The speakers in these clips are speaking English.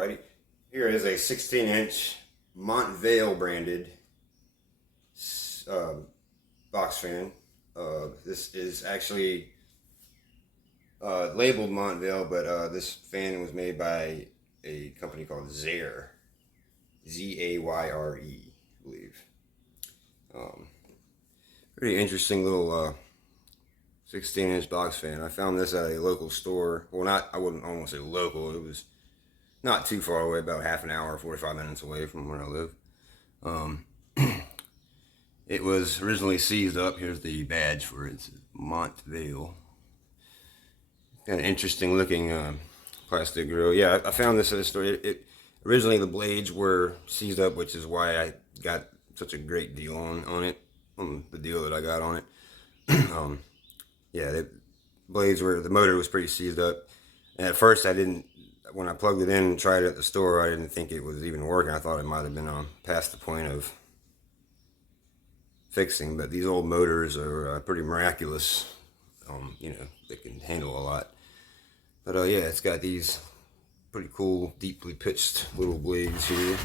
Alrighty, here is a 16-inch Montvale branded uh, box fan. This is actually labeled Montvale, but this fan was made by a company called Zayre, Zayre, I believe. Um, Pretty interesting little 16-inch box fan. I found this at a local store. Well, I wouldn't almost say local. It was not too far away, about half an hour, 45 minutes away from where I live. Um, it was originally seized up. Here's the badge for it. It's Montvale. Got an interesting looking plastic grill. Yeah, I found this at a store. Originally the blades were seized up, which is why I got such a great deal on it, on the deal that I got on it. Yeah, the motor was pretty seized up. And at first when I plugged it in and tried it at the store, I didn't think it was even working. I thought it might have been past the point of fixing, but these old motors are pretty miraculous. They can handle a lot. But yeah, it's got these pretty cool, deeply pitched little blades here.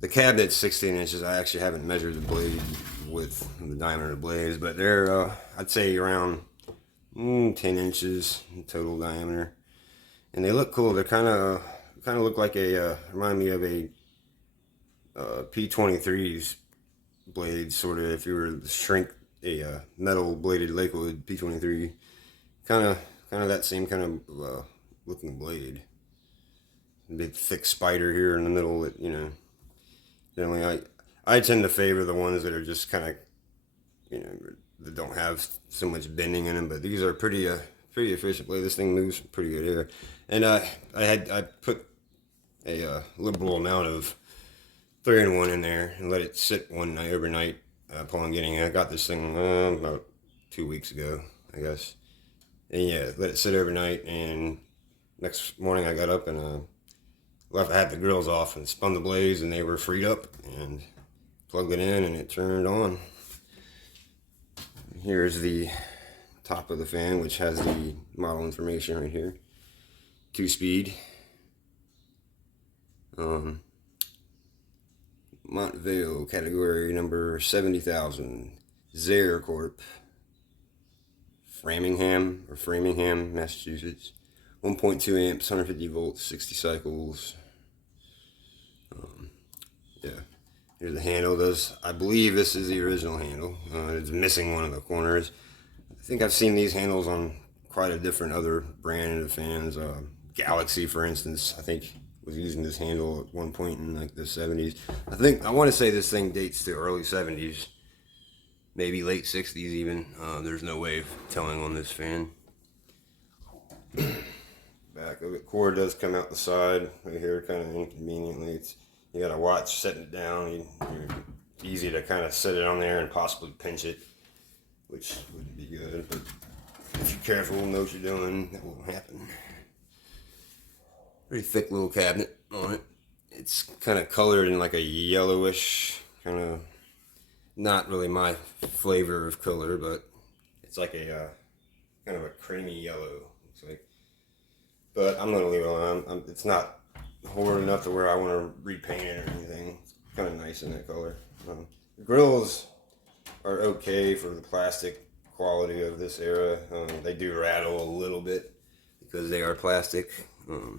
The cabinet's 16 inches. I actually haven't measured the blade width, the diameter of the blades, but they're, I'd say, around 10 inches in total diameter. And they look cool. They're kind of look like remind me of a P23's blade, sort of, if you were to shrink a metal bladed Lakewood P23. Kind of that same kind of looking blade. Big thick spider here in the middle that, generally I tend to favor the ones that are just kind of, that don't have so much bending in them, but these are pretty efficient blade. This thing moves pretty good here. And I put a liberal amount of 3-in-1 in there and let it sit overnight upon getting it. I got this thing about 2 weeks ago, I guess. And yeah, let it sit overnight, and next morning I got up and I had the grills off and spun the blades, and they were freed up, and plugged it in and it turned on. Here's the top of the fan, which has the model information right here. 2-speed. Montvale, category number 70,000. Zayre Corp. Framingham, Massachusetts. 1.2 amps, 150 volts, 60 cycles. Yeah. Here's the handle. I believe this is the original handle. It's missing one of the corners. I think I've seen these handles on quite a different other brand of fans. Galaxy, for instance, I think was using this handle at one point in like the 70s. I want to say this thing dates to early 70s, maybe late 60s even. There's no way of telling on this fan. Back of it, cord does come out the side right here, kind of inconveniently. You gotta watch setting it down. It's easy to kind of set it on there and possibly pinch it, which wouldn't be good. But if you're careful and know what you're doing, that won't happen. Pretty thick little cabinet on it. It's kind of colored in like a yellowish, kind of, not really my flavor of color, but it's like a kind of a creamy yellow, looks like. But I'm gonna leave it alone. It's not horrid enough to where I want to repaint it or anything. It's kind of nice in that color. The grills are okay for the plastic quality of this era. They do rattle a little bit because they are plastic. Yeah,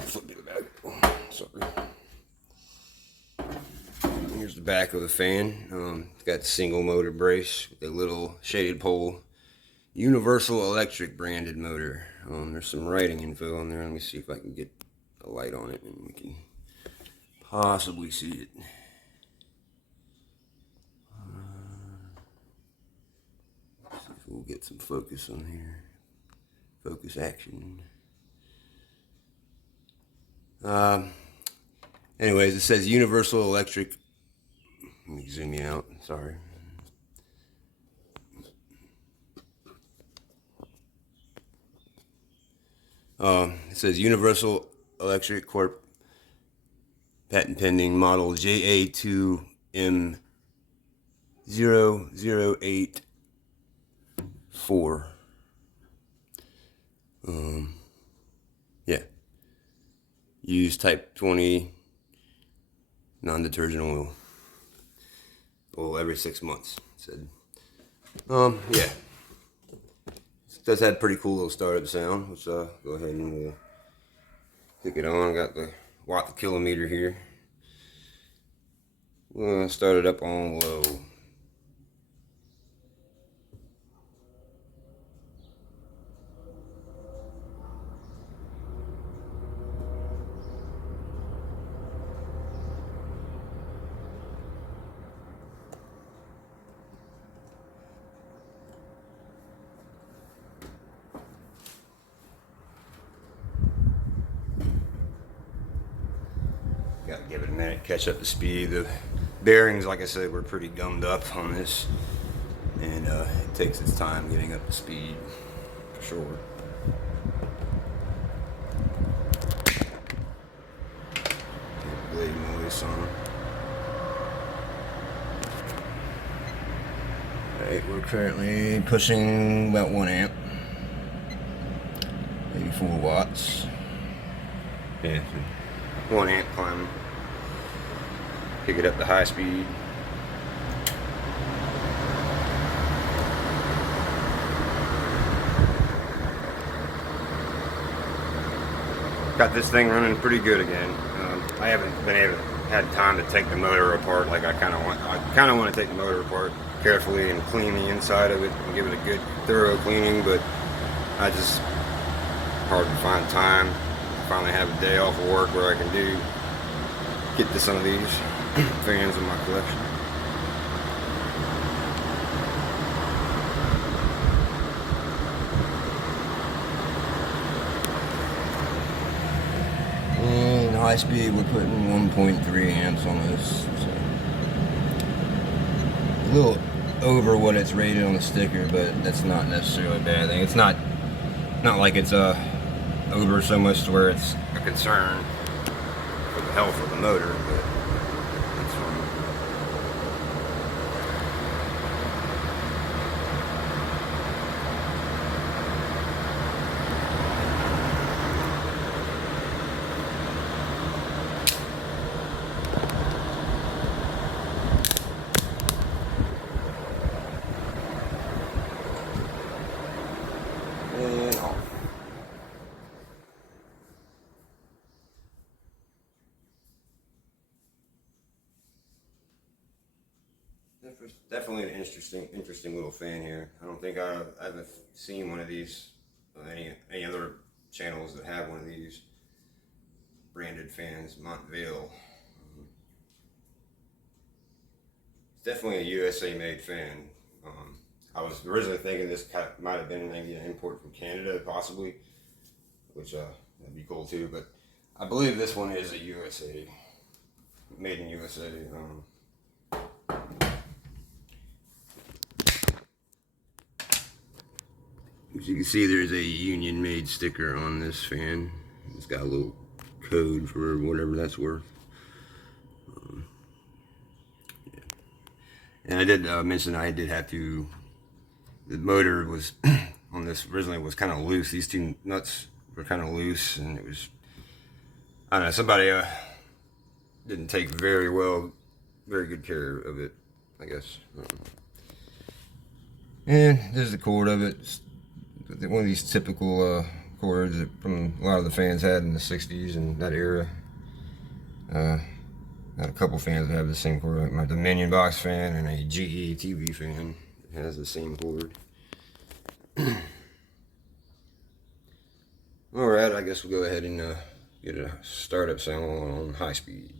flip it back. Sorry. Here's the back of the fan. It's got single motor brace with a little shaded pole. Universal Electric branded motor. There's some writing info on there. Let me see if I can get a light on it and we can possibly see it. See if we'll get some focus on here. Focus action. Anyways, it says Universal Electric. Let me zoom you out. Sorry. It says Universal Electric Corp. Patent pending, model JA2M0084. Yeah. Use type 20 non-detergent oil. Well, every 6 months, it said. Yeah. It does have pretty cool little startup sound. Let's go ahead and we'll click it on. Got the watt per kilometer here. We'll start it up on low. Got to give it a minute, catch up to speed. The bearings, like I said, were pretty gummed up on this, and it takes its time getting up to speed, for sure. Blade noise on. Alright, we're currently pushing about 1 amp, 84 watts. Yeah, 1 amp climbing. Pick it up to high speed. Got this thing running pretty good again. I haven't had time to take the motor apart like I kind of want. I kind of want to take the motor apart carefully and clean the inside of it and give it a good thorough cleaning, but I just hard to find time. I finally have a day off of work where I can get to some of these fans in my collection. And high speed, we're putting 1.3 amps on this. So a little over what it's rated on the sticker, but that's not necessarily a bad thing. It's not like it's over so much to where it's a concern for the health of the motor, but that's fine. And off. Definitely an interesting little fan here. I don't think I haven't seen one of these on any other channels that have one of these branded fans. Montvale. It's definitely a USA made fan. I was originally thinking this might have been maybe an import from Canada, possibly, which that'd be cool too. But I believe this one is a USA, made in USA. As you can see, there's a Union made sticker on this fan. It's got a little code for whatever that's worth. Yeah. And I did mention I did have to, the motor was on this originally was kind of loose. These two nuts were kind of loose, and it was, I don't know, somebody didn't take very good care of it, I guess. And there's the cord of it. It's one of these typical cords that from a lot of the fans had in the 60s and that era. Got a couple fans that have the same cord, like my Dominion box fan and a GE TV fan that has the same cord. Alright, I guess we'll go ahead and get a startup sound on high speed.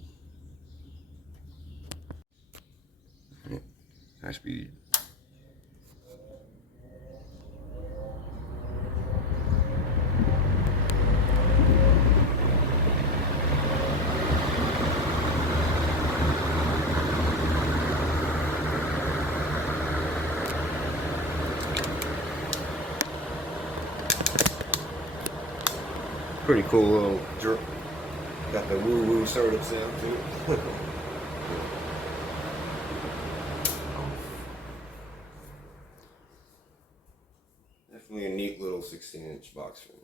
High speed. Pretty cool little drip. Got the woo-woo startup sound too. Definitely a neat little 16-inch box fan.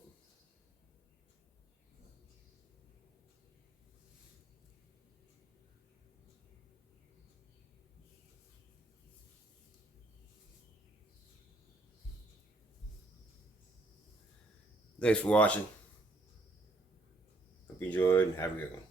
Thanks for watching. Hope you enjoyed and have a good one.